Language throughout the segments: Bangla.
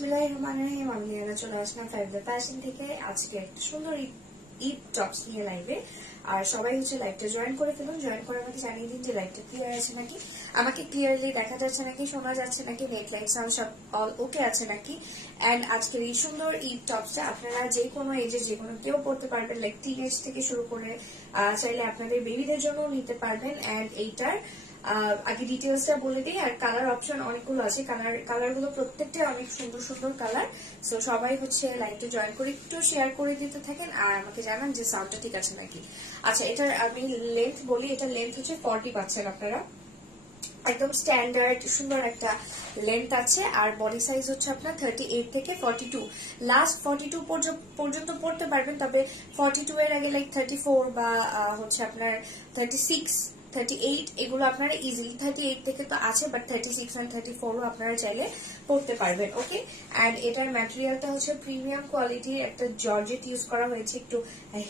বিসমিল্লাহিররহমানিররহিম। আমি নিয়ে চলে আসলাম ফাইভ দ্য ফ্যাশন থেকে। আজকে একটা সুন্দর ঈদ টপস নিয়ে লাইভে। আর সবাই হচ্ছে লাইভটা জয়েন করে ফেলুন। জয়েন করে আমাকে জানিয়ে দিন যে লাইভটা ক্লিয়ার আছে নাকি, আমাকে ক্লিয়ারলি দেখা যাচ্ছে নাকি, শোনা যাচ্ছে নাকি, নেট লাইট সাউন্ড সব অল ওকে আছে নাকি। অ্যান্ড আজকের এই সুন্দর ঈদ টপসটা আপনারা যে কোনো এজে যে কোনো কেউ পড়তে পারবেন, লাইক টিনেজ থেকে শুরু করে চাইলে আপনাদের বেবিদের জন্য নিতে পারবেন। অ্যান্ড এইটার আগে ডিটেলসটা বলে দিই। আর কালার অপশন অনেকগুলো আছে, কালারগুলো প্রত্যেকটা অনেক সুন্দর সুন্দর কালার। সো সবাই হচ্ছে লাইভটা জয়েন করে একটু শেয়ার করে দিতে থাকেন আর আমাকে জানান যে সাউন্ডটা ঠিক আছে নাকি। আচ্ছা, এটার আমি লেন্থ বলি। এটার লেন্থ হচ্ছে 40 পাচ্ছেন আপনারা, একদম স্ট্যান্ডার্ড সুন্দর একটা লেন্থ আছে। আর বডি সাইজ হচ্ছে আপনার 38 থেকে 42, লাস্ট 42 পর্যন্ত পড়তে পারবেন। তবে 42 এর আগে লাইক 34 বা হচ্ছে আপনার 36, 38 এগুলো আপনারা ইজিলি, 38 থেকে তো আছে, বাট 36 and 34ও আপনারা চাইলে পড়তে পারবেন। ওকে, অ্যান্ড এটার ম্যাটেরিয়ালটা হচ্ছে প্রিমিয়াম কোয়ালিটির একটা জর্জেট ইউজ করা হয়েছে, একটু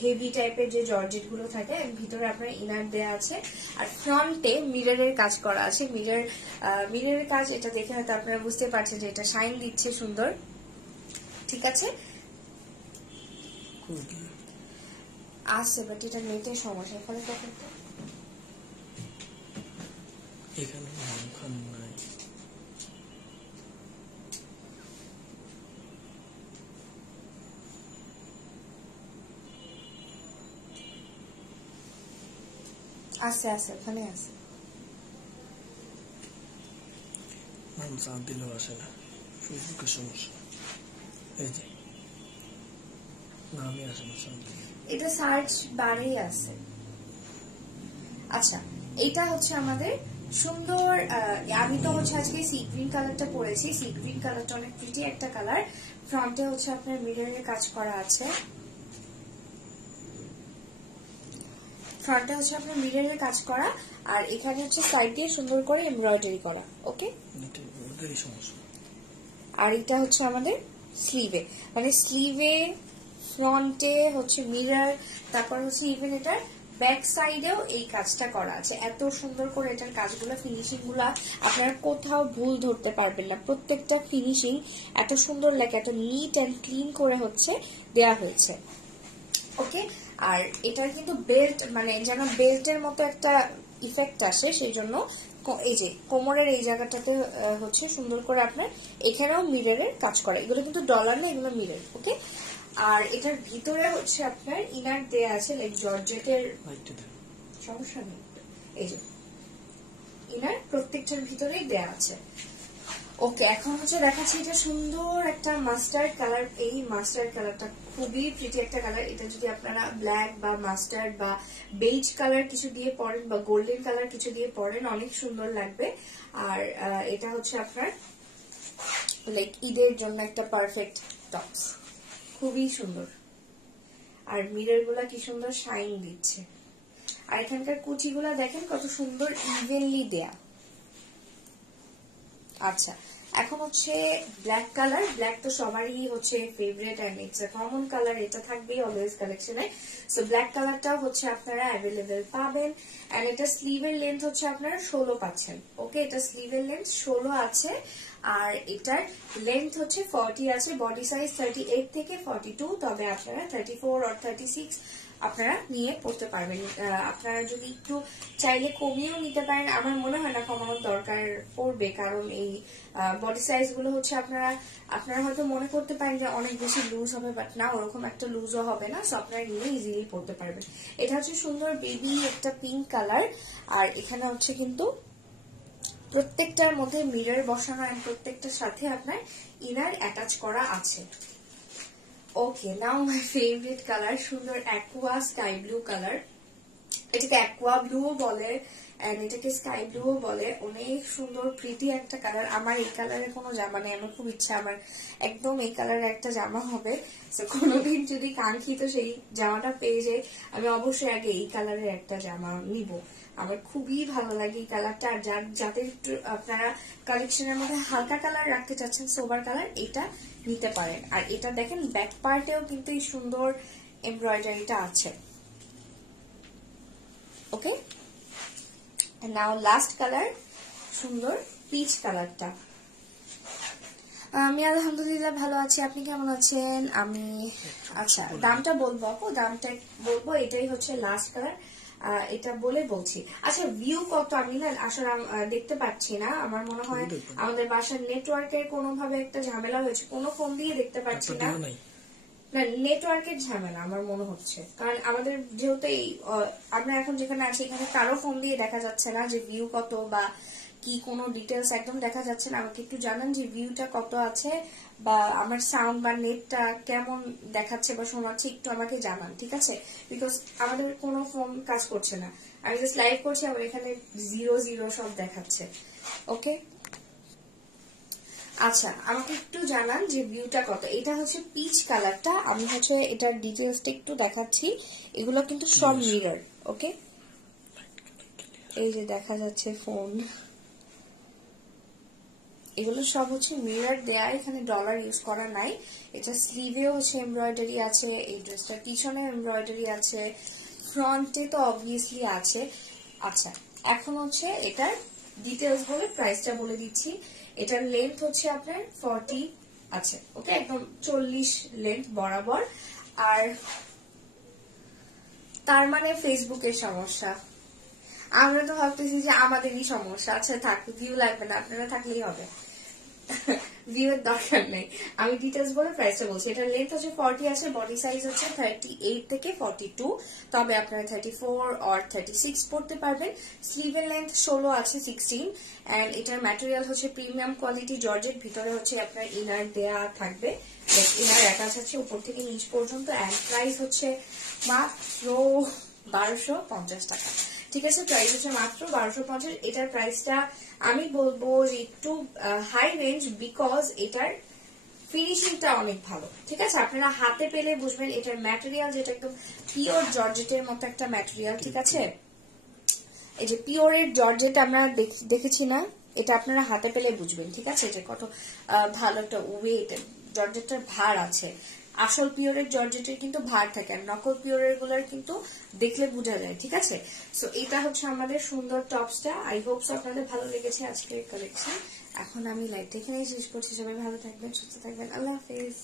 হেভি টাইপের যে জর্জেট গুলো থাকে। ভিতরে আপনার ইনার দেয়া আছে আর ফ্রন্টে মিররের কাজ করা আছে। মিররের কাজ এটা দেখে হয়তো আপনারা বুঝতে পারছেন যে এটা শাইন দিচ্ছে সুন্দর। ঠিক আছে, আছে বাট এটা নেটের সমস্যা। এখানে দেখেন তো, এখানে নাই। আছে আছে, ওখানে আছে। নাম সাথ দিলেও আসে না, ফেসবুকের সমস্যা। এই যে নামই আসে না, এটা সার্চ বারেই আছে। আচ্ছা, এটা হচ্ছে আমাদের সুন্দর। আমি তো হচ্ছে আজকে সি গ্রিন কালারটা পরেছি। সি গ্রিন কালারটা অনেক প্রিটি একটা কালার। ফ্রন্টে হচ্ছে আপনার মিররের কাজ করা আছে। ফ্রন্টে হচ্ছে আপনার মিররের কাজ করা আর এখানে হচ্ছে সাইড দিয়ে সুন্দর করে এমব্রয়ডারি করা। ওকে, আর এটা হচ্ছে আমাদের স্লিভে, মানে স্লিভে ফ্রন্টে হচ্ছে মিরর, তারপর হচ্ছে ইভেন এটার ব্যাক সাইডেও এই কাজটা করা আছে। এত সুন্দর করে এটার কাজগুলো, ফিনিশিং গুলা আপনারা কোথাও ভুল ধরতে পারবেন না। প্রত্যেকটা ফিনিশিং এত সুন্দর লাগে, এত নিট অ্যান্ড ক্লিন করে হচ্ছে দেয়া হয়েছে। ওকে, আর এটার কিন্তু বেল্ট, মানে যেন বেল্টের মতো একটা ইফেক্ট আসে, সেই জন্য এই যে কোমরের এই জায়গাটাতে হচ্ছে সুন্দর করে আপনার এখানেও মিররের কাজ করা। এগুলো কিন্তু ডলার না, এগুলো মিরর। ওকে, আর এটার ভিতরে হচ্ছে আপনার ইনার দেয়া আছে, লাইক জর্জেটের, সমস্যা নেই। এই যে ইনার প্রত্যেকটার ভিতরেই দেয়া আছে। ওকে, এখন হচ্ছে দেখাচ্ছি এটা সুন্দর একটা মাস্টার্ড কালার। এই মাস্টার্ড কালারটা খুবই প্রিটি একটা কালার। এটা যদি আপনারা ব্ল্যাক বা মাস্টার্ড বা বেজ কালার কিছু দিয়ে পরেন বা গোল্ডেন কালার কিছু দিয়ে পরেন, অনেক সুন্দর লাগবে। আর এটা হচ্ছে আপনার লাইক ঈদের জন্য একটা পারফেক্ট টপস, খুবই সুন্দর। আর মিরর গুলা কি সুন্দর শাইন দিচ্ছে। আর এখানকার কুচিগুলা দেখেন কত সুন্দর ইভেনলি দেয়া। আচ্ছা, এখন হচ্ছে ব্ল্যাক কালার। ব্ল্যাক তো সবারই হচ্ছে favourite and it's a common colour, এটা থাকবেই অলওয়েজ কালেকশনে। সো ব্ল্যাক কালারটাও হচ্ছে আপনারা অ্যাভেলেবেল পাবেন। এন্ড এটা স্লিভের লেন্থ হচ্ছে আপনারা 16 পাচ্ছেন। ওকে, এটা স্লিভের লেন্থ 16 আছে আর এটার লেন্থ হচ্ছে 40 আছে। বডি সাইজ 38 থেকে 42, তবে আপনারা 34 আর 36 আপনারা নিয়ে পড়তে পারবেন। আপনারা যদি একটু চাইলে কমিয়েও নিতে পারেন, আমার মনে হয় না কমানোর দরকার পড়বে, কারণ এই বডি সাইজ গুলো হচ্ছে আপনারা হয়তো মনে করতে পারেন যে অনেক বেশি লুজ হবে, বাট না, ওরকম একটা লুজও হবে না। সো আপনারা নিয়ে ইজিলি পড়তে পারবেন। এটা হচ্ছে সুন্দর বেবি একটা পিঙ্ক কালার। আর এখানে হচ্ছে কিন্তু প্রত্যেকটার মধ্যে মিরর বসানো আর প্রত্যেকটার সাথে আপনার ইনার অ্যাটাচ করা আছে। ওকে, নাও মাই ফেভারিট কালার, সুন্দর অ্যাকুয়া স্কাই ব্লু কালার। এটাকে অ্যাকুয়া ব্লুও বলে এন্ড এটাকে স্কাই ব্লুও বলে। অনেক সুন্দর প্রিটি একটা কালার। আমার এই কালারের কোনো জামা নেই, আমার খুব ইচ্ছা আমার একদম এই কালারের একটা জামা হবে। তো কোনোদিন যদি কাঙ্ক্ষিত সেই জামাটা পেয়ে যাই, আমি অবশ্যই আগে এই কালারের একটা জামা নিব। আমার খুবই ভালো লাগে এই কালারটা। আর যাদের একটু আপনারা কালেকশনের মধ্যে হালকা কালার রাখতে চাচ্ছেন, সোবার কালার, এটা নিতে পারেন। আর এটা দেখেন ব্যাক পার্টেও কিন্তু এই সুন্দর এমব্রয়ডারিটা আছে। ওকে, নাও লাস্ট কালার, সুন্দর পিচ কালারটা। আমি আলহামদুলিল্লাহ ভালো আছি, আপনি কেমন আছেন? আমি আচ্ছা দামটা বলবো আপু, দামটা বলবো, এটাই হচ্ছে লাস্ট কালার, এটা বলে বলছি। আচ্ছা ভিউ কত আমি না আসলে দেখতে পাচ্ছি না, আমার মনে হয় আমাদের বাসার নেটওয়ার্কের কোনোভাবে একটা ঝামেলা হয়েছে, কোনো ফোন দিয়ে দেখতে পাচ্ছি না, না নেটওয়ার্কের ঝামেলা আমার মনে হচ্ছে, কারণ আমাদের যেহেতু এই আমরা এখন যেখানে আছি এখানে কারো ফোন দিয়ে দেখা যাচ্ছে না যে ভিউ কত বা কি কোনো ডিটেলস একদম দেখা যাচ্ছে না। আমাকে একটু জানান যে ভিউটা কত আছে বা আমার সাউন্ড বা নেটটা কেমন দেখাচ্ছে বা শোনাচ্ছে, একটু আমাকে জানান, ঠিক আছে? বিকজ আমাদের কোনো ফোন কাজ করছে না, আমি জাস্ট লাইভ করছি, আমার এখানে 0 সব দেখাচ্ছে। ওকে আচ্ছা আমাকে একটু জানান যে ভিউটা কত। এটা হচ্ছে পিচ কালারটা, আমি হচ্ছে এটার ডিটেলসটা একটু দেখাচ্ছি, এগুলো কিন্তু সব মিরর। ওকে এই যে দেখা যাচ্ছে ফোন, এগুলো সব হচ্ছে মিরর দেয়া, এখানে ডলার ইউজ করা নাই। এটা স্লিভেও হচ্ছে এমব্রয়ডারি আছে, এই ড্রেসটার পিছনে এমব্রয়ডারি আছে, ফ্রন্টে তো অবভিয়াসলি আছে। আচ্ছা এখন হচ্ছে এটার ডিটেলস বলে প্রাইসটা বলে দিচ্ছি। এটার লেন্থ হচ্ছে আপনার 40 আছে, ওকে একদম 40 লেন্থ বরাবর। আর তার মানে ফেসবুকের সমস্যা, আমরা তো ভাবতেছি যে আমাদেরই সমস্যা। আচ্ছা থাক, ভিউ লাগবে না, আপনারা থাকলেই হবে, ভিউ এর দরকার নেই। আমি ডিটেলস বলে প্রাইসটা বলছি। এটার লেন্থ হচ্ছে 40 আছে, বডি সাইজ হচ্ছে 38 থেকে 42, তবে আপনারা 34 অর 36 পড়তে পারবেন। স্লিভের লেন্থ 16 আছে 16, এন্ড এটার ম্যাটেরিয়াল হচ্ছে প্রিমিয়াম কোয়ালিটি জর্জেট, ভিতরে হচ্ছে আপনার ইনার দেয়া থাকবে, ইনার অ্যাটাচ আছে উপর থেকে নিচ পর্যন্ত, এন্ড প্রাইস হচ্ছে মাত্র 1250 টাকা। ঠিক আছে, প্রাইস হচ্ছে মাত্র 1250। এটার প্রাইসটা আমি বলবো যে একটু হাই রেঞ্জ, বিকজ এটার ফিনিশিংটা অনেক ভালো। ঠিক আছে, আপনারা হাতে পেলে বুঝবেন এটার ম্যাটেরিয়াল যেটা একদম পিওর জর্জেটের মতো একটা ম্যাটেরিয়াল। ঠিক আছে, এই যে পিওরের জর্জেট আমরা দেখেছি না, এটা আপনারা হাতে পেলে বুঝবেন। ঠিক আছে, যে কত ভালো একটা ওয়েট, জর্জেটটার ভার আছে। আসল পিওরের জর্জেটের কিন্তু ভার থাকে, আর নকল পিওরের গুলার কিন্তু দেখলে বোঝা যায়। ঠিক আছে, সো এটা হচ্ছে আমাদের সুন্দর টপসটা। আই হোপ সো আপনাদের ভালো লেগেছে আজকের কালেকশন। এখন আমি লাইভটা এখানেই শেষ করছি, সবাই ভালো থাকবেন, সুস্থ থাকবেন, আল্লাহ হাফেজ।